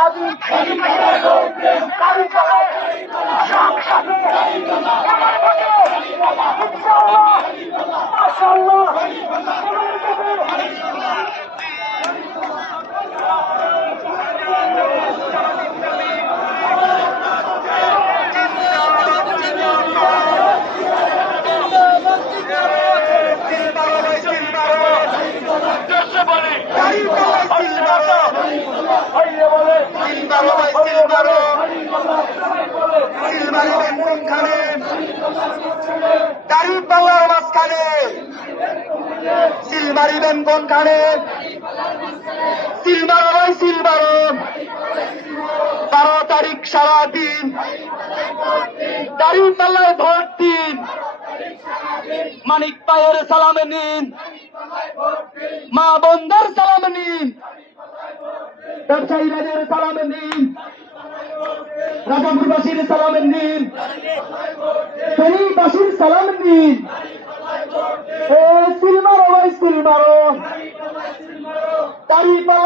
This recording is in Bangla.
সারাদিন দাঁড়িপাল্লার মাঝখানে সিল মারিবেন কোনখানে? সিল মারো ভাই সিল মারো। 12 তারিখ সারাদিন দাঁড়িপাল্লায় ভোট দিন। মানিক পায়ের সালামে নিন, মা বোনদের সালামে নিন, ব্যবসায়ীদের সালামে নিন, রাজাপুরবাসীর সালামে নিন, ফেনীবাসীর সালামে নিন। সিল মারো ভাই সিল মারো। দাঁড়িপাল্লা